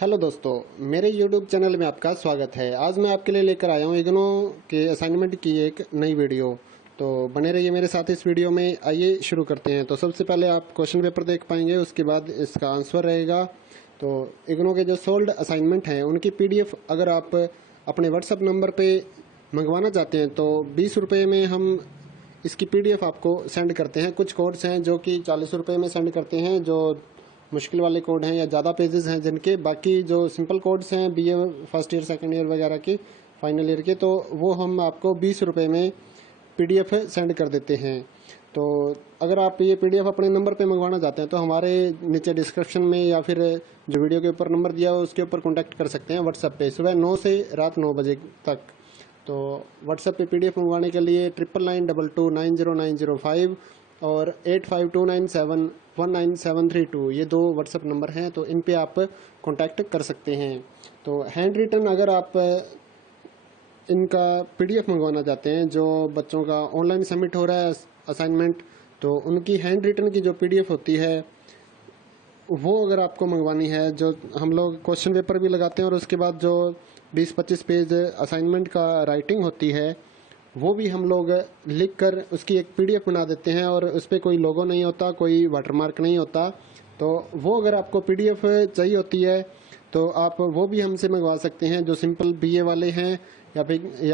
Hello दोस्तों, मेरे YouTube channel में आपका स्वागत है। आज मैं आपके लिए लेकर आया हूँ इग्नो के असाइनमेंट की एक नई वीडियो। तो बने रहिए मेरे साथ इस वीडियो में। आइए शुरू करते हैं। तो सबसे पहले आप क्वेश्चन पेपर देख पाएंगे, उसके बाद इसका आंसर रहेगा। तो इग्नो के जो सोल्ड असाइनमेंट हैं उनकी PDF अगर आप अपने व्हाट्सअप नंबर पर मंगवाना चाहते हैं तो 20 रुपये में हम इसकी PDF आपको सेंड करते हैं। कुछ कोड्स हैं जो कि 40 रुपये में सेंड करते हैं, जो मुश्किल वाले कोड हैं या ज़्यादा पेजेस हैं जिनके। बाकी जो सिंपल कोड्स हैं BA first year second year वगैरह के, फाइनल ईयर के, तो वो हम आपको 20 रुपये में PDF सेंड कर देते हैं। तो अगर आप ये PDF अपने नंबर पे मंगवाना चाहते हैं तो हमारे नीचे डिस्क्रिप्शन में या फिर जो वीडियो के ऊपर नंबर दिया हो उसके ऊपर कॉन्टैक्ट कर सकते हैं व्हाट्सएप पे, सुबह 9 से रात 9 बजे तक। तो व्हाट्सएप पे PDF मंगवाने के लिए 9992290905 और 8529719732 ये दो व्हाट्सएप नंबर हैं। तो इन पे आप कांटेक्ट कर सकते हैं। तो हैंड रिटन अगर आप इनका PDF मंगवाना चाहते हैं, जो बच्चों का ऑनलाइन सबमिट हो रहा है असाइनमेंट, तो उनकी हैंड रिटन की जो PDF होती है वो अगर आपको मंगवानी है, जो हम लोग क्वेश्चन पेपर भी लगाते हैं और उसके बाद जो 20-25 पेज असाइनमेंट का राइटिंग होती है वो भी हम लोग लिख कर उसकी एक PDF बना देते हैं और उस पर कोई लोगो नहीं होता, कोई वाटरमार्क नहीं होता। तो वो अगर आपको PDF चाहिए होती है तो आप वो भी हमसे मंगवा सकते हैं। जो सिंपल BA वाले हैं या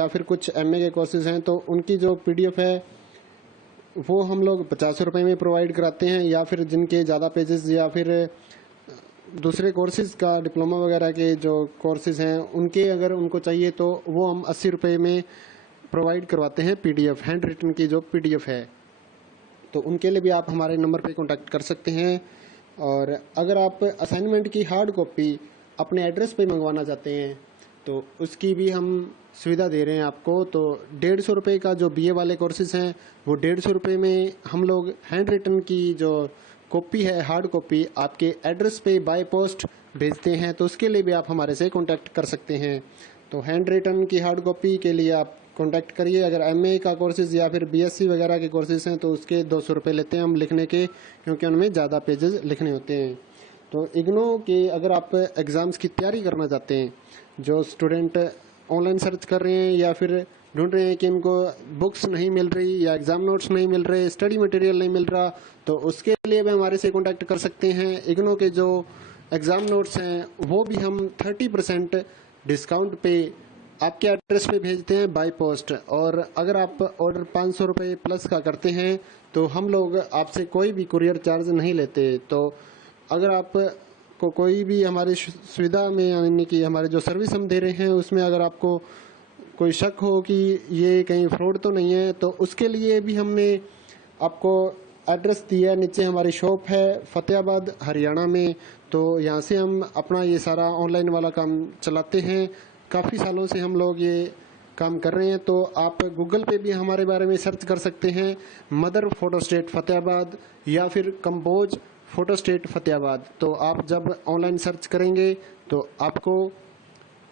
फिर कुछ MA के कोर्सेज हैं तो उनकी जो PDF है वो हम लोग 50 रुपये में प्रोवाइड कराते हैं। या फिर जिनके ज़्यादा पेजेस या फिर दूसरे कोर्सेज का डिप्लोमा वगैरह के जो कोर्सेज हैं उनके अगर उनको चाहिए तो वो हम 80 रुपये में प्रोवाइड करवाते हैं PDF, हैंड रिटन की जो PDF है। तो उनके लिए भी आप हमारे नंबर पे कांटेक्ट कर सकते हैं। और अगर आप असाइनमेंट की हार्ड कॉपी अपने एड्रेस पे मंगवाना चाहते हैं तो उसकी भी हम सुविधा दे रहे हैं आपको। तो 150 रुपये का जो BA वाले कोर्सेज हैं वो 150 रुपये में हम लोग हैंड रिटन की जो कॉपी है, हार्ड कॉपी, आपके एड्रेस पे बाय पोस्ट भेजते हैं। तो उसके लिए भी आप हमारे से कांटेक्ट कर सकते हैं। तो हैंड रिटन की हार्ड कॉपी के लिए आप कांटेक्ट करिए। अगर MA का कोर्सेज या फिर BSc वगैरह के कोर्सेज हैं तो उसके 200 रुपये लेते हैं हम लिखने के, क्योंकि उनमें ज़्यादा पेजेस लिखने होते हैं। तो इग्नो के अगर आप एग्ज़ाम्स की तैयारी करना चाहते हैं, जो स्टूडेंट ऑनलाइन सर्च कर रहे हैं या फिर ढूंढ रहे हैं कि इनको बुक्स नहीं मिल रही या एग्ज़ाम नोट्स नहीं मिल रहे, स्टडी मटेरियल नहीं मिल रहा, तो उसके लिए भी हमारे से कांटेक्ट कर सकते हैं। इग्नो के जो एग्ज़ाम नोट्स हैं वो भी हम 30% डिस्काउंट पे आपके एड्रेस पे भेजते हैं बाय पोस्ट। और अगर आप ऑर्डर 500 रुपये प्लस का करते हैं तो हम लोग आपसे कोई भी कुरियर चार्ज नहीं लेते। तो अगर आप को कोई भी हमारी सुविधा में, यानी कि हमारे जो सर्विस हम दे रहे हैं उसमें अगर आपको कोई शक हो कि ये कहीं फ्रॉड तो नहीं है, तो उसके लिए भी हमने आपको एड्रेस दिया है। नीचे हमारी शॉप है फतेहाबाद हरियाणा में। तो यहाँ से हम अपना ये सारा ऑनलाइन वाला काम चलाते हैं। काफ़ी सालों से हम लोग ये काम कर रहे हैं। तो आप गूगल पे भी हमारे बारे में सर्च कर सकते हैं, मदर फोटो स्टेट फतेहाबाद या फिर कंबोज फोटो स्टेट फतेहाबाद। तो आप जब ऑनलाइन सर्च करेंगे तो आपको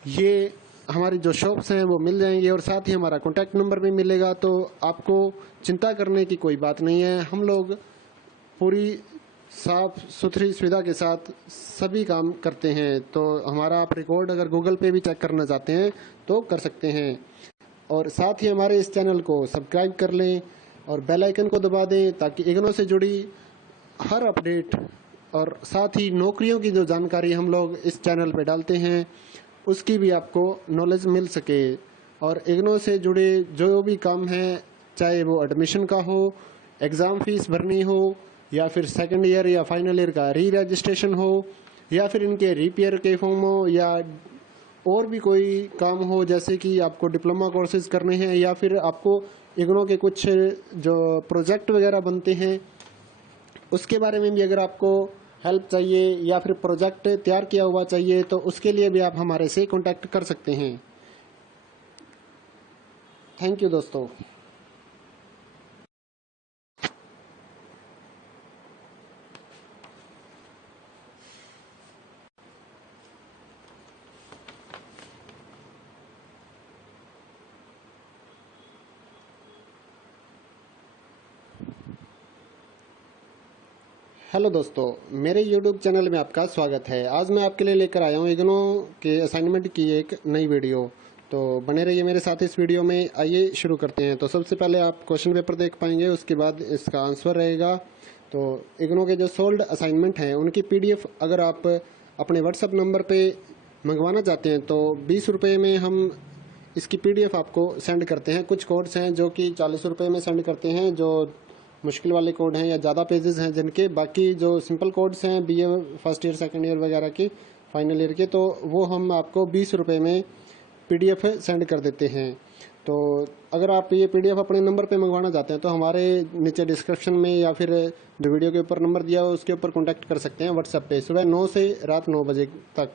ये हमारी जो शॉप्स हैं वो मिल जाएंगी और साथ ही हमारा कॉन्टैक्ट नंबर भी मिलेगा। तो आपको चिंता करने की कोई बात नहीं है। हम लोग पूरी साफ सुथरी सुविधा के साथ सभी काम करते हैं। तो हमारा आप रिकॉर्ड अगर गूगल पे भी चेक करना चाहते हैं तो कर सकते हैं। और साथ ही हमारे इस चैनल को सब्सक्राइब कर लें और बेल आइकन को दबा दें ताकि इग्नो से जुड़ी हर अपडेट और साथ ही नौकरियों की जो जानकारी हम लोग इस चैनल पे डालते हैं उसकी भी आपको नॉलेज मिल सके। और इग्नो से जुड़े जो भी काम है, चाहे वो एडमिशन का हो, एग्ज़ाम फीस भरनी हो, या फिर सेकंड ईयर या फाइनल ईयर का री रजिस्ट्रेशन हो, या फिर इनके रिपेयर के फॉर्म हो, या और भी कोई काम हो, जैसे कि आपको डिप्लोमा कोर्सेज करने हैं या फिर आपको इग्नो के कुछ जो प्रोजेक्ट वगैरह बनते हैं उसके बारे में भी अगर आपको हेल्प चाहिए या फिर प्रोजेक्ट तैयार किया हुआ चाहिए तो उसके लिए भी आप हमारे से कांटेक्ट कर सकते हैं। थैंक यू दोस्तों। हेलो दोस्तों, मेरे YouTube चैनल में आपका स्वागत है। आज मैं आपके लिए लेकर आया हूँ इग्नो के असाइनमेंट की एक नई वीडियो। तो बने रहिए मेरे साथ इस वीडियो में। आइए शुरू करते हैं। तो सबसे पहले आप क्वेश्चन पेपर देख पाएंगे, उसके बाद इसका आंसर रहेगा। तो इग्नो के जो सोल्ड असाइनमेंट हैं उनकी PDF अगर आप अपने व्हाट्सअप नंबर पर मंगवाना चाहते हैं तो 20 रुपये में हम इसकी PDF आपको सेंड करते हैं। कुछ कोड्स हैं जो कि 40 रुपये में सेंड करते हैं, जो मुश्किल वाले कोड हैं या ज़्यादा पेजेस हैं जिनके। बाकी जो सिंपल कोड्स हैं BA first year second year वगैरह के, फाइनल ईयर के, तो वो हम आपको 20 रुपये में PDF सेंड कर देते हैं। तो अगर आप ये PDF अपने नंबर पे मंगवाना चाहते हैं तो हमारे नीचे डिस्क्रिप्शन में या फिर जो वीडियो के ऊपर नंबर दिया हो उसके ऊपर कॉन्टैक्ट कर सकते हैं व्हाट्सएप पे, सुबह 9 से रात 9 बजे तक।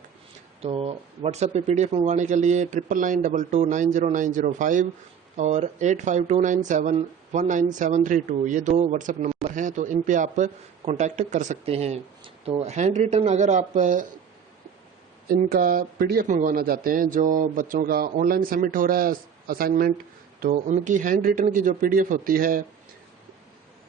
तो व्हाट्सएप पे PDF मंगवाने के लिए 9922290905 और 8529719732 ये दो व्हाट्सएप नंबर हैं। तो इन पे आप कांटेक्ट कर सकते हैं। तो हैंड रिटन अगर आप इनका PDF मंगवाना चाहते हैं, जो बच्चों का ऑनलाइन सबमिट हो रहा है असाइनमेंट, तो उनकी हैंड रिटन की जो PDF होती है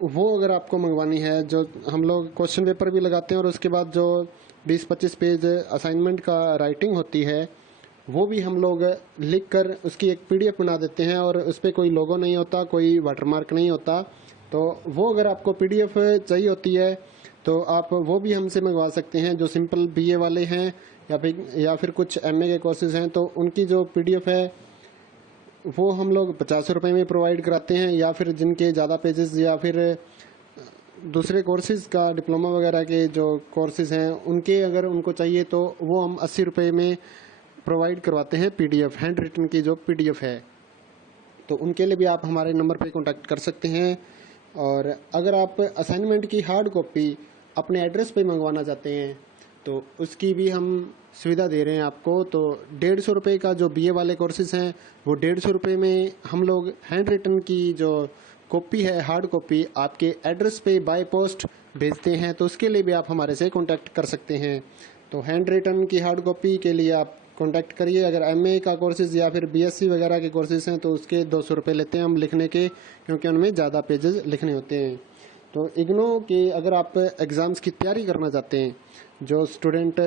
वो अगर आपको मंगवानी है, जो हम लोग क्वेश्चन पेपर भी लगाते हैं और उसके बाद जो 20-25 पेज असाइनमेंट का राइटिंग होती है वो भी हम लोग लिख कर उसकी एक PDF बना देते हैं और उस पर कोई लोगो नहीं होता, कोई वाटरमार्क नहीं होता। तो वो अगर आपको PDF चाहिए होती है तो आप वो भी हमसे मंगवा सकते हैं। जो सिंपल BA वाले हैं या फिर कुछ MA के कोर्सेज हैं तो उनकी जो PDF है वो हम लोग 50 रुपये में प्रोवाइड कराते हैं। या फिर जिनके ज़्यादा पेजेस या फिर दूसरे कोर्सेज़ का डिप्लोमा वगैरह के जो कोर्सेज़ हैं उनके अगर उनको चाहिए तो वो हम 80 रुपये में प्रोवाइड करवाते हैं PDF, हैंड रिटन की जो PDF है। तो उनके लिए भी आप हमारे नंबर पे कांटेक्ट कर सकते हैं। और अगर आप असाइनमेंट की हार्ड कॉपी अपने एड्रेस पे मंगवाना चाहते हैं तो उसकी भी हम सुविधा दे रहे हैं आपको। तो 150 रुपये का जो BA वाले कोर्सेज हैं वो 150 रुपये में हम लोग हैंड रिटन की जो कॉपी है, हार्ड कॉपी, आपके एड्रेस पे बाय पोस्ट भेजते हैं। तो उसके लिए भी आप हमारे से कांटेक्ट कर सकते हैं। तो हैंड रिटन की हार्ड कॉपी के लिए आप कांटेक्ट करिए। अगर MA का कोर्सेज या फिर BSc वगैरह के कोर्सेज हैं तो उसके 200 रुपये लेते हैं हम लिखने के, क्योंकि उनमें ज़्यादा पेजेस लिखने होते हैं। तो इग्नो के अगर आप एग्ज़ाम्स की तैयारी करना चाहते हैं, जो स्टूडेंट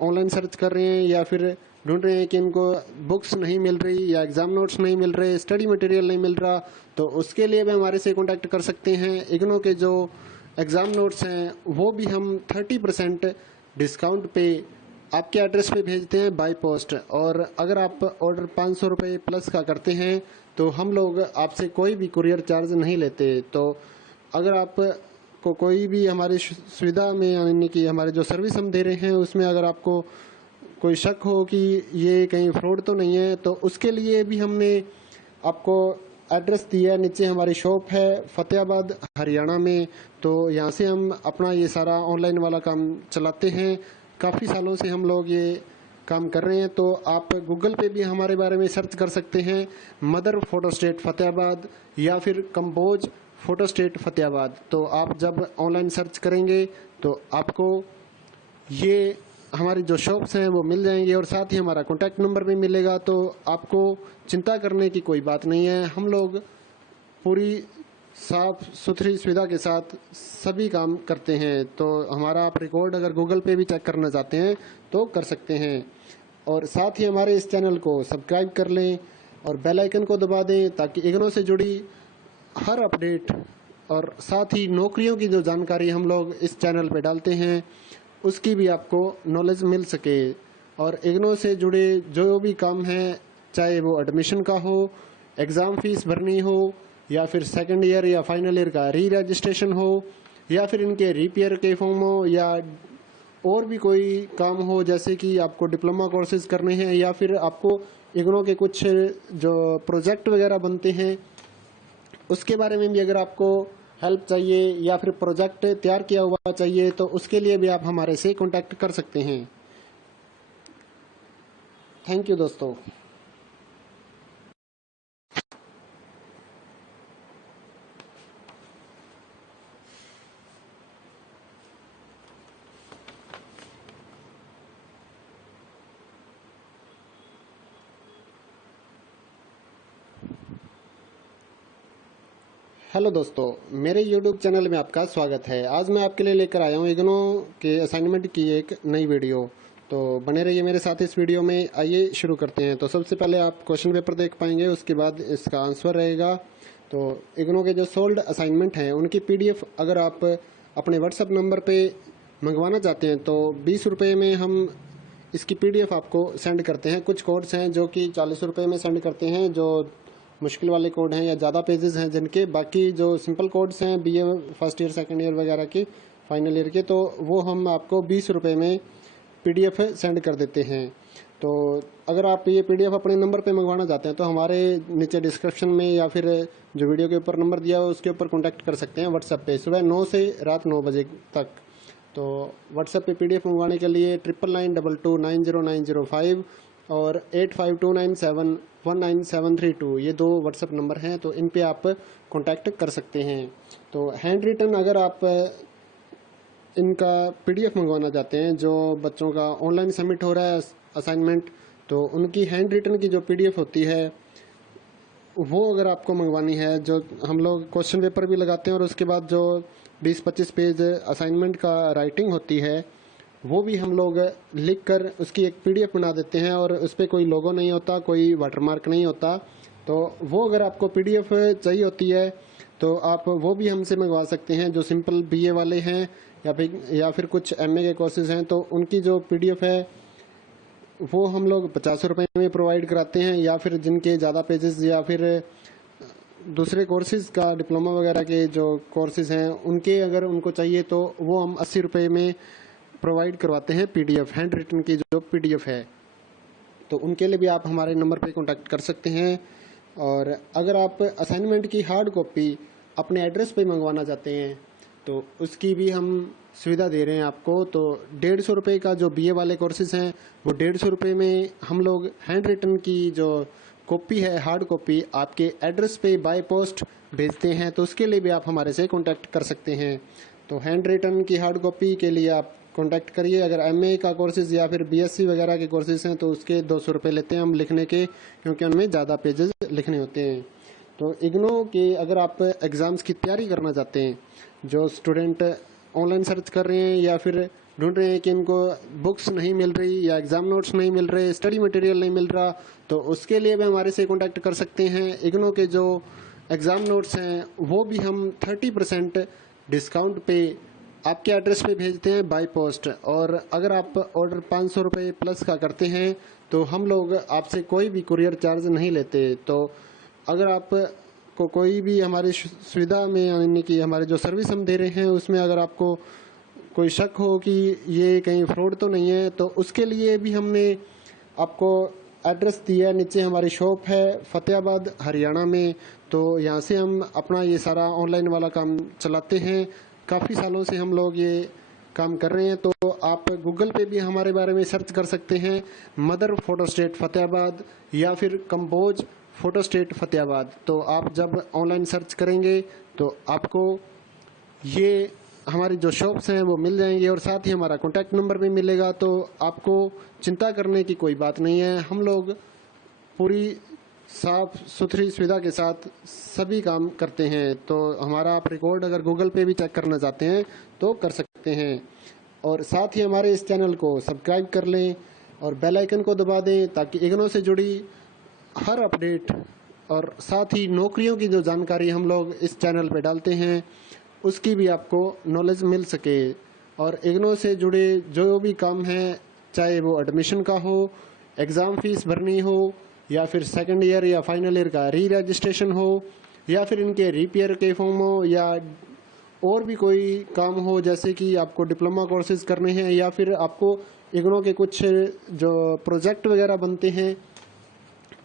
ऑनलाइन सर्च कर रहे हैं या फिर ढूंढ रहे हैं कि इनको बुक्स नहीं मिल रही या एग्ज़ाम नोट्स नहीं मिल रहे, स्टडी मटेरियल नहीं मिल रहा, तो उसके लिए भी हमारे से कांटेक्ट कर सकते हैं। इग्नो के जो एग्ज़ाम नोट्स हैं वो भी हम 30% डिस्काउंट पे आपके एड्रेस पे भेजते हैं बाय पोस्ट। और अगर आप ऑर्डर 500 रुपये प्लस का करते हैं तो हम लोग आपसे कोई भी कुरियर चार्ज नहीं लेते। तो अगर आप को कोई भी हमारी सुविधा में, यानी कि हमारे जो सर्विस हम दे रहे हैं उसमें अगर आपको कोई शक हो कि ये कहीं फ्रॉड तो नहीं है, तो उसके लिए भी हमने आपको एड्रेस दिया है। नीचे हमारी शॉप है फतेहाबाद हरियाणा में। तो यहाँ से हम अपना ये सारा ऑनलाइन वाला काम चलाते हैं। काफ़ी सालों से हम लोग ये काम कर रहे हैं। तो आप गूगल पे भी हमारे बारे में सर्च कर सकते हैं, मदर फोटो स्टेट फतेहाबाद या फिर कंपोज फोटो स्टेट फतेहाबाद। तो आप जब ऑनलाइन सर्च करेंगे तो आपको ये हमारी जो शॉप्स हैं वो मिल जाएंगे और साथ ही हमारा कॉन्टैक्ट नंबर भी मिलेगा। तो आपको चिंता करने की कोई बात नहीं है। हम लोग पूरी साफ सुथरी सुविधा के साथ सभी काम करते हैं। तो हमारा आप रिकॉर्ड अगर गूगल पे भी चेक करना चाहते हैं तो कर सकते हैं। और साथ ही हमारे इस चैनल को सब्सक्राइब कर लें और बेल आइकन को दबा दें ताकि इग्नो से जुड़ी हर अपडेट और साथ ही नौकरियों की जो जानकारी हम लोग इस चैनल पे डालते हैं उसकी भी आपको नॉलेज मिल सके। और इग्नो से जुड़े जो भी काम हैं, चाहे वो एडमिशन का हो, एग्ज़ाम फीस भरनी हो, या फिर सेकंड ईयर या फाइनल ईयर का री रजिस्ट्रेशन हो, या फिर इनके रिपेयर के फॉर्म हो, या और भी कोई काम हो, जैसे कि आपको डिप्लोमा कोर्सेज करने हैं या फिर आपको इग्नो के कुछ जो प्रोजेक्ट वगैरह बनते हैं उसके बारे में भी अगर आपको हेल्प चाहिए या फिर प्रोजेक्ट तैयार किया हुआ चाहिए तो उसके लिए भी आप हमारे से कांटेक्ट कर सकते हैं। थैंक यू दोस्तों। हेलो दोस्तों, मेरे YouTube चैनल में आपका स्वागत है। आज मैं आपके लिए लेकर आया हूँ इग्नो के असाइनमेंट की एक नई वीडियो। तो बने रहिए मेरे साथ इस वीडियो में। आइए शुरू करते हैं। तो सबसे पहले आप क्वेश्चन पेपर देख पाएंगे, उसके बाद इसका आंसर रहेगा। तो इग्नो के जो सोल्ड असाइनमेंट हैं उनकी PDF अगर आप अपने व्हाट्सएप नंबर पे मंगवाना चाहते हैं तो 20 रुपये में हम इसकी PDF आपको सेंड करते हैं। कुछ कोड्स हैं जो कि 40 रुपये में सेंड करते हैं, जो मुश्किल वाले कोड हैं या ज़्यादा पेजेस हैं जिनके। बाकी जो सिंपल कोड्स हैं BA first year second year वगैरह के, फाइनल ईयर के, तो वो हम आपको 20 रुपये में PDF सेंड कर देते हैं। तो अगर आप ये PDF अपने नंबर पे मंगवाना चाहते हैं तो हमारे नीचे डिस्क्रिप्शन में या फिर जो वीडियो के ऊपर नंबर दिया हो उसके ऊपर कॉन्टैक्ट कर सकते हैं व्हाट्सएप पे, सुबह 9 से रात 9 बजे तक। तो व्हाट्सएप पे PDF मंगवाने के लिए 9992290905 और 8529719732 ये दो व्हाट्सएप नंबर हैं। तो इन पे आप कांटेक्ट कर सकते हैं। तो हैंड रिटन अगर आप इनका PDF मंगवाना चाहते हैं, जो बच्चों का ऑनलाइन सबमिट हो रहा है असाइनमेंट, तो उनकी हैंड रिटन की जो PDF होती है वो अगर आपको मंगवानी है, जो हम लोग क्वेश्चन पेपर भी लगाते हैं और उसके बाद जो 20-25 पेज असाइनमेंट का राइटिंग होती है वो भी हम लोग लिख कर उसकी एक PDF बना देते हैं और उस पर कोई लोगो नहीं होता, कोई वाटरमार्क नहीं होता। तो वो अगर आपको PDF चाहिए होती है तो आप वो भी हमसे मंगवा सकते हैं। जो सिंपल BA वाले हैं या फिर कुछ MA के कोर्सेज हैं तो उनकी जो PDF है वो हम लोग 50 रुपये में प्रोवाइड कराते हैं। या फिर जिनके ज़्यादा पेजेस या फिर दूसरे कोर्सेज का डिप्लोमा वगैरह के जो कोर्सेज हैं उनके अगर उनको चाहिए तो वो हम 80 रुपये में प्रोवाइड करवाते हैं PDF, हैंड रिटन की जो PDF है। तो उनके लिए भी आप हमारे नंबर पे कांटेक्ट कर सकते हैं। और अगर आप असाइनमेंट की हार्ड कॉपी अपने एड्रेस पे मंगवाना चाहते हैं तो उसकी भी हम सुविधा दे रहे हैं आपको। तो 150 रुपये का जो BA वाले कोर्सेज हैं वो 150 रुपये में हम लोग हैंड रिटन की जो कॉपी है, हार्ड कॉपी, आपके एड्रेस पे बाय पोस्ट भेजते हैं। तो उसके लिए भी आप हमारे से कांटेक्ट कर सकते हैं। तो हैंड रिटन की हार्ड कॉपी के लिए आप कांटेक्ट करिए। अगर MA का कोर्सेज या फिर BSc वगैरह के कोर्सेज हैं तो उसके 200 रुपये लेते हैं हम लिखने के, क्योंकि उनमें ज़्यादा पेजेस लिखने होते हैं। तो इग्नो के अगर आप एग्ज़ाम्स की तैयारी करना चाहते हैं, जो स्टूडेंट ऑनलाइन सर्च कर रहे हैं या फिर ढूंढ रहे हैं कि इनको बुक्स नहीं मिल रही या एग्ज़ाम नोट्स नहीं मिल रहे, स्टडी मटेरियल नहीं मिल रहा, तो उसके लिए भी हमारे से कांटेक्ट कर सकते हैं। इग्नो के जो एग्ज़ाम नोट्स हैं वो भी हम 30% डिस्काउंट पे आपके एड्रेस पे भेजते हैं बाय पोस्ट। और अगर आप ऑर्डर 500 रुपये प्लस का करते हैं तो हम लोग आपसे कोई भी कुरियर चार्ज नहीं लेते। तो अगर आप को कोई भी हमारी सुविधा में, यानी कि हमारे जो सर्विस हम दे रहे हैं उसमें अगर आपको कोई शक हो कि ये कहीं फ्रॉड तो नहीं है, तो उसके लिए भी हमने आपको एड्रेस दिया है। नीचे हमारी शॉप है फतेहाबाद हरियाणा में। तो यहाँ से हम अपना ये सारा ऑनलाइन वाला काम चलाते हैं। काफ़ी सालों से हम लोग ये काम कर रहे हैं। तो आप गूगल पे भी हमारे बारे में सर्च कर सकते हैं, मदर फोटोस्टेट फतेहाबाद या फिर कंपोज फोटोस्टेट फतेहाबाद। तो आप जब ऑनलाइन सर्च करेंगे तो आपको ये हमारी जो शॉप्स हैं वो मिल जाएंगी और साथ ही हमारा कॉन्टैक्ट नंबर भी मिलेगा। तो आपको चिंता करने की कोई बात नहीं है। हम लोग पूरी साफ सुथरी सुविधा के साथ सभी काम करते हैं। तो हमारा आप रिकॉर्ड अगर गूगल पे भी चेक करना चाहते हैं तो कर सकते हैं। और साथ ही हमारे इस चैनल को सब्सक्राइब कर लें और बेल आइकन को दबा दें ताकि इग्नो से जुड़ी हर अपडेट और साथ ही नौकरियों की जो जानकारी हम लोग इस चैनल पे डालते हैं उसकी भी आपको नॉलेज मिल सके। और इग्नो से जुड़े जो भी काम हैं, चाहे वो एडमिशन का हो, एग्ज़ाम फीस भरनी हो, या फिर सेकंड ईयर या फाइनल ईयर का री रजिस्ट्रेशन हो, या फिर इनके रिपेयर के फॉर्म हो, या और भी कोई काम हो, जैसे कि आपको डिप्लोमा कोर्सेज करने हैं या फिर आपको इग्नो के कुछ जो प्रोजेक्ट वगैरह बनते हैं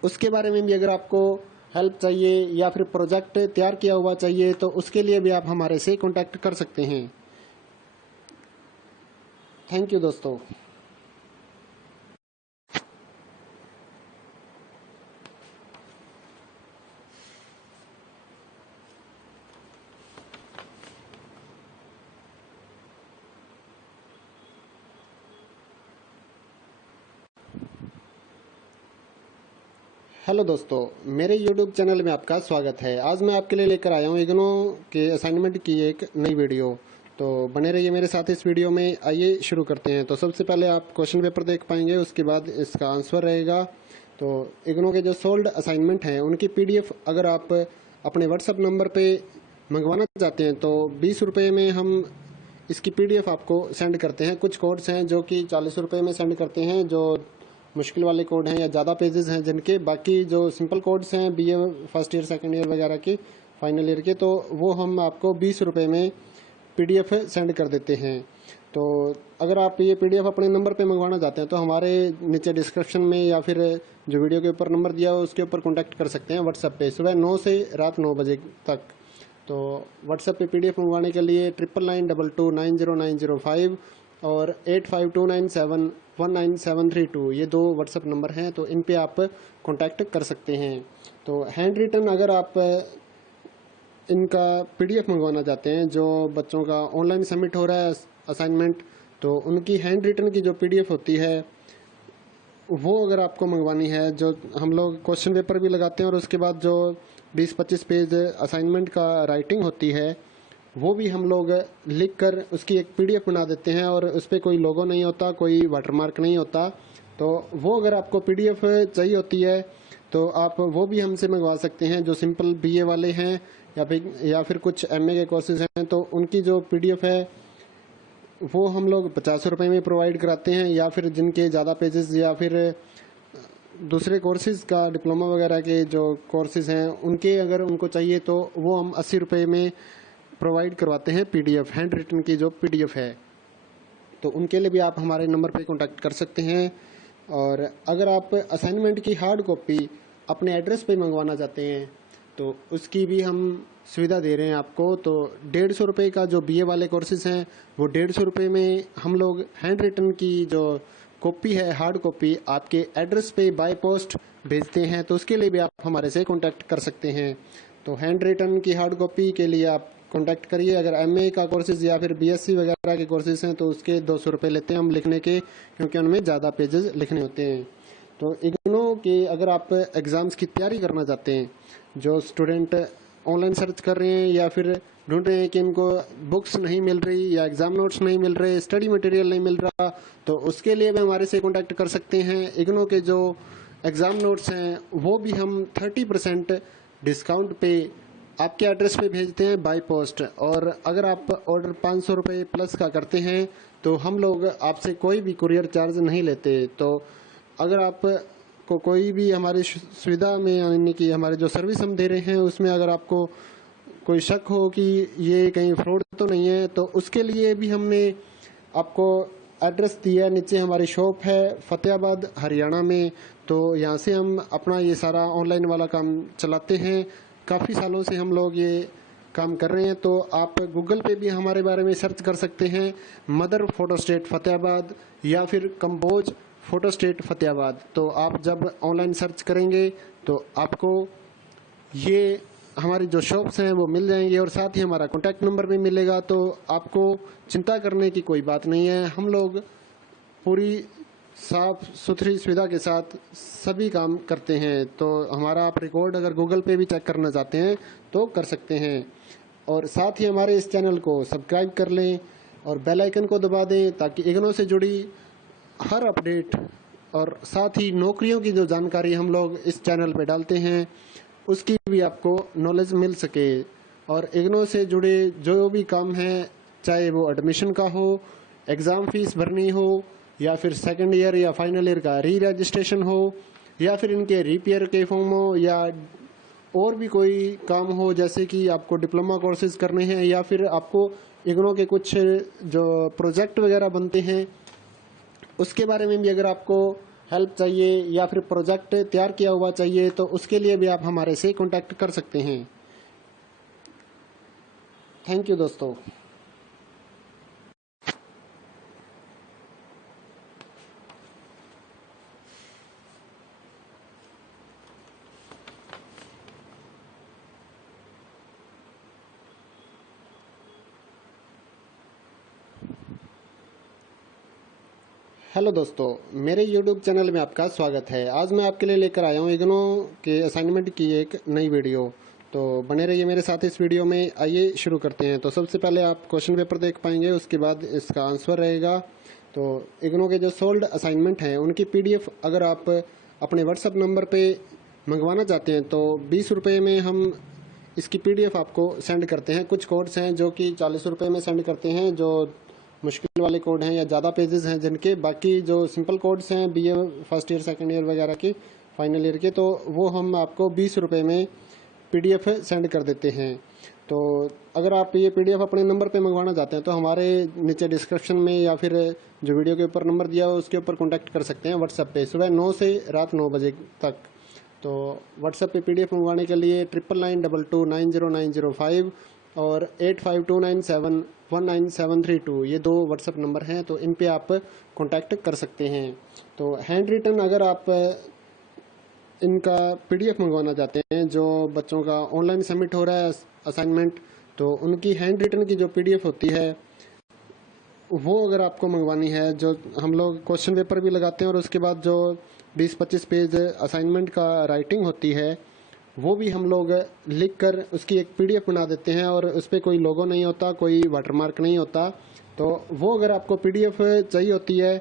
उसके बारे में भी अगर आपको हेल्प चाहिए या फिर प्रोजेक्ट तैयार किया हुआ चाहिए तो उसके लिए भी आप हमारे से कांटेक्ट कर सकते हैं। थैंक यू दोस्तों। हेलो दोस्तों, मेरे YouTube चैनल में आपका स्वागत है। आज मैं आपके लिए लेकर आया हूँ इग्नो के असाइनमेंट की एक नई वीडियो। तो बने रहिए मेरे साथ इस वीडियो में। आइए शुरू करते हैं। तो सबसे पहले आप क्वेश्चन पेपर देख पाएंगे, उसके बाद इसका आंसर रहेगा। तो इग्नो के जो सोल्ड असाइनमेंट हैं उनकी PDF अगर आप अपने व्हाट्सएप नंबर पर मंगवाना चाहते हैं तो 20 रुपये में हम इसकी PDF आपको सेंड करते हैं। कुछ कोड्स हैं जो कि 40 रुपये में सेंड करते हैं, जो मुश्किल वाले कोड हैं या ज़्यादा पेजेस हैं जिनके। बाकी जो सिंपल कोड्स हैं BA first year second year वगैरह के, फाइनल ईयर के, तो वो हम आपको 20 रुपये में PDF सेंड कर देते हैं। तो अगर आप ये PDF अपने नंबर पे मंगवाना चाहते हैं तो हमारे नीचे डिस्क्रिप्शन में या फिर जो वीडियो के ऊपर नंबर दिया हो उसके ऊपर कॉन्टैक्ट कर सकते हैं व्हाट्सएप पे, सुबह 9 से रात 9 बजे तक। तो व्हाट्सएप पे PDF मंगवाने के लिए 9992290905 और 8529719732 ये दो व्हाट्सएप नंबर हैं। तो इन पे आप कांटेक्ट कर सकते हैं। तो हैंड रिटन अगर आप इनका PDF मंगवाना चाहते हैं, जो बच्चों का ऑनलाइन सबमिट हो रहा है असाइनमेंट, तो उनकी हैंड रिटन की जो PDF होती है वो अगर आपको मंगवानी है, जो हम लोग क्वेश्चन पेपर भी लगाते हैं और उसके बाद जो 20-25 पेज असाइनमेंट का राइटिंग होती है वो भी हम लोग लिख कर उसकी एक PDF बना देते हैं और उस पर कोई लोगो नहीं होता, कोई वाटरमार्क नहीं होता। तो वो अगर आपको PDF चाहिए होती है तो आप वो भी हमसे मंगवा सकते हैं। जो सिंपल BA वाले हैं या फिर कुछ MA के कोर्सेज हैं तो उनकी जो PDF है वो हम लोग 50 रुपये में प्रोवाइड कराते हैं। या फिर जिनके ज़्यादा पेजेस या फिर दूसरे कोर्सेज़ का डिप्लोमा वगैरह के जो कोर्सेज़ हैं उनके अगर उनको चाहिए तो वो हम 80 रुपये में प्रोवाइड करवाते हैं PDF, हैंड रिटन की जो PDF है। तो उनके लिए भी आप हमारे नंबर पे कांटेक्ट कर सकते हैं। और अगर आप असाइनमेंट की हार्ड कॉपी अपने एड्रेस पे मंगवाना चाहते हैं तो उसकी भी हम सुविधा दे रहे हैं आपको। तो 150 रुपये का जो BA वाले कोर्सेज हैं वो 150 रुपये में हम लोग हैंड रिटन की जो कॉपी है, हार्ड कॉपी, आपके एड्रेस पे बाय पोस्ट भेजते हैं। तो उसके लिए भी आप हमारे से कांटेक्ट कर सकते हैं। तो हैंड रिटन की हार्ड कॉपी के लिए आप कांटेक्ट करिए। अगर MA का कोर्सेज या फिर BSc वगैरह के कोर्सेज हैं तो उसके 200 रुपये लेते हैं हम लिखने के, क्योंकि उनमें ज़्यादा पेजेस लिखने होते हैं। तो इग्नो के अगर आप एग्ज़ाम्स की तैयारी करना चाहते हैं, जो स्टूडेंट ऑनलाइन सर्च कर रहे हैं या फिर ढूंढ रहे हैं कि इनको बुक्स नहीं मिल रही या एग्ज़ाम नोट्स नहीं मिल रहे, स्टडी मटेरियल नहीं मिल रहा, तो उसके लिए भी हमारे से कांटेक्ट कर सकते हैं। इग्नो के जो एग्ज़ाम नोट्स हैं वो भी हम 30% डिस्काउंट पे आपके एड्रेस पे भेजते हैं बाय पोस्ट। और अगर आप ऑर्डर 500 रुपये प्लस का करते हैं तो हम लोग आपसे कोई भी कुरियर चार्ज नहीं लेते। तो अगर आप को कोई भी हमारी सुविधा में, यानी कि हमारे जो सर्विस हम दे रहे हैं उसमें अगर आपको कोई शक हो कि ये कहीं फ्रॉड तो नहीं है, तो उसके लिए भी हमने आपको एड्रेस दिया है। नीचे हमारी शॉप है फतेहाबाद हरियाणा में। तो यहाँ से हम अपना ये सारा ऑनलाइन वाला काम चलाते हैं। काफ़ी सालों से हम लोग ये काम कर रहे हैं। तो आप गूगल पे भी हमारे बारे में सर्च कर सकते हैं, मदर फोटो स्टेट फतेहाबाद या फिर कंबोज फोटो स्टेट फतेहाबाद। तो आप जब ऑनलाइन सर्च करेंगे तो आपको ये हमारी जो शॉप्स हैं वो मिल जाएंगी और साथ ही हमारा कॉन्टैक्ट नंबर भी मिलेगा। तो आपको चिंता करने की कोई बात नहीं है। हम लोग पूरी साफ सुथरी सुविधा के साथ सभी काम करते हैं। तो हमारा आप रिकॉर्ड अगर गूगल पे भी चेक करना चाहते हैं तो कर सकते हैं। और साथ ही हमारे इस चैनल को सब्सक्राइब कर लें और बेल आइकन को दबा दें, ताकि इग्नो से जुड़ी हर अपडेट और साथ ही नौकरियों की जो जानकारी हम लोग इस चैनल पे डालते हैं उसकी भी आपको नॉलेज मिल सके। और इग्नो से जुड़े जो भी काम हैं, चाहे वो एडमिशन का हो, एग्ज़ाम फीस भरनी हो, या फिर सेकंड ईयर या फाइनल ईयर का री रजिस्ट्रेशन हो, या फिर इनके रिपेयर के फॉर्म हो, या और भी कोई काम हो, जैसे कि आपको डिप्लोमा कोर्सेज करने हैं या फिर आपको इग्नो के कुछ जो प्रोजेक्ट वगैरह बनते हैं उसके बारे में भी अगर आपको हेल्प चाहिए या फिर प्रोजेक्ट तैयार किया हुआ चाहिए तो उसके लिए भी आप हमारे से कांटेक्ट कर सकते हैं। थैंक यू दोस्तों। हेलो दोस्तों, मेरे YouTube चैनल में आपका स्वागत है। आज मैं आपके लिए लेकर आया हूँ इग्नो के असाइनमेंट की एक नई वीडियो। तो बने रहिए मेरे साथ इस वीडियो में। आइए शुरू करते हैं। तो सबसे पहले आप क्वेश्चन पेपर देख पाएंगे, उसके बाद इसका आंसर रहेगा। तो इग्नो के जो सोल्ड असाइनमेंट हैं उनकी PDF अगर आप अपने व्हाट्सअप नंबर पर मंगवाना चाहते हैं तो 20 रुपये में हम इसकी PDF आपको सेंड करते हैं। कुछ कोड्स हैं जो कि 40 रुपये में सेंड करते हैं, जो मुश्किल वाले कोड हैं या ज़्यादा पेजेस हैं जिनके। बाकी जो सिंपल कोड्स हैं BA first year second year वगैरह के, फाइनल ईयर के, तो वो हम आपको 20 रुपये में PDF सेंड कर देते हैं। तो अगर आप ये PDF अपने नंबर पे मंगवाना चाहते हैं तो हमारे नीचे डिस्क्रिप्शन में या फिर जो वीडियो के ऊपर नंबर दिया हो उसके ऊपर कॉन्टैक्ट कर सकते हैं व्हाट्सएप पे, सुबह 9 से रात 9 बजे तक। तो व्हाट्सएप पे PDF मंगवाने के लिए 9992290905 और 8529719732 ये 2 व्हाट्सएप नंबर हैं। तो इन पे आप कांटेक्ट कर सकते हैं। तो हैंड रिटन अगर आप इनका PDF मंगवाना चाहते हैं, जो बच्चों का ऑनलाइन सबमिट हो रहा है असाइनमेंट, तो उनकी हैंड रिटन की जो PDF होती है वो अगर आपको मंगवानी है, जो हम लोग क्वेश्चन पेपर भी लगाते हैं और उसके बाद जो 20-25 पेज असाइनमेंट का राइटिंग होती है वो भी हम लोग लिख कर उसकी एक PDF बना देते हैं और उस पर कोई लोगो नहीं होता, कोई वाटरमार्क नहीं होता। तो वो अगर आपको PDF चाहिए होती है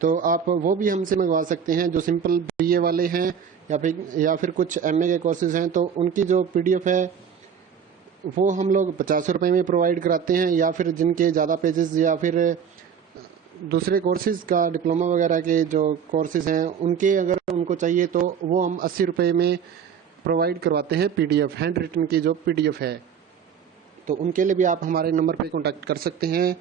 तो आप वो भी हमसे मंगवा सकते हैं। जो सिंपल BA वाले हैं या फिर कुछ MA के कोर्सेज हैं तो उनकी जो PDF है वो हम लोग 50 रुपये में प्रोवाइड कराते हैं। या फिर जिनके ज़्यादा पेजेस या फिर दूसरे कोर्सेज का डिप्लोमा वगैरह के जो कोर्सेज हैं उनके अगर उनको चाहिए तो वो हम 80 रुपये में प्रोवाइड करवाते हैं PDF, हैंड रिटन की जो PDF है। तो उनके लिए भी आप हमारे नंबर पे कांटेक्ट कर सकते हैं।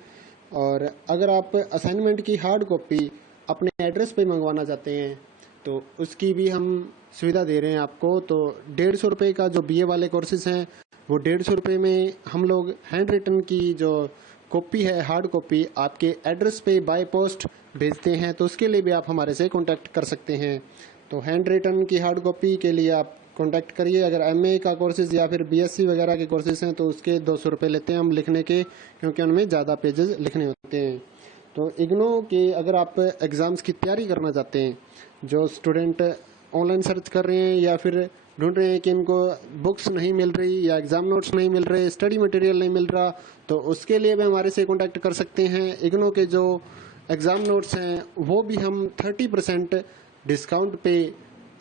और अगर आप असाइनमेंट की हार्ड कॉपी अपने एड्रेस पे मंगवाना चाहते हैं तो उसकी भी हम सुविधा दे रहे हैं आपको। तो 150 रुपये का जो BA वाले कोर्सेज हैं वो 150 रुपये में हम लोग हैंड रिटन की जो कॉपी है, हार्ड कॉपी, आपके एड्रेस पे बाय पोस्ट भेजते हैं। तो उसके लिए भी आप हमारे से कांटेक्ट कर सकते हैं। तो हैंड रिटन की हार्ड कॉपी के लिए आप कांटेक्ट करिए। अगर MA का कोर्सेज या फिर BSc वगैरह के कोर्सेज हैं तो उसके 200 रुपये लेते हैं हम लिखने के, क्योंकि उनमें ज़्यादा पेजेस लिखने होते हैं। तो इग्नो के अगर आप एग्ज़ाम्स की तैयारी करना चाहते हैं, जो स्टूडेंट ऑनलाइन सर्च कर रहे हैं या फिर ढूंढ रहे हैं कि इनको बुक्स नहीं मिल रही या एग्ज़ाम नोट्स नहीं मिल रहे, स्टडी मटेरियल नहीं मिल रहा, तो उसके लिए भी हमारे से कॉन्टैक्ट कर सकते हैं। इग्नो के जो एग्ज़ाम नोट्स हैं वो भी हम 30% डिस्काउंट पे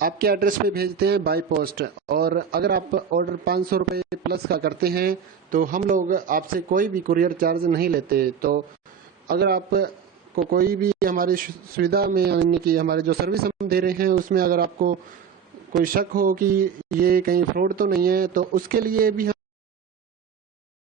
आपके एड्रेस पे भेजते हैं बाय पोस्ट। और अगर आप ऑर्डर 500 रुपये प्लस का करते हैं तो हम लोग आपसे कोई भी कुरियर चार्ज नहीं लेते। तो अगर आप को कोई भी हमारी सुविधा में, यानी कि हमारे जो सर्विस हम दे रहे हैं उसमें अगर आपको कोई शक हो कि ये कहीं फ्रॉड तो नहीं है, तो उसके लिए भी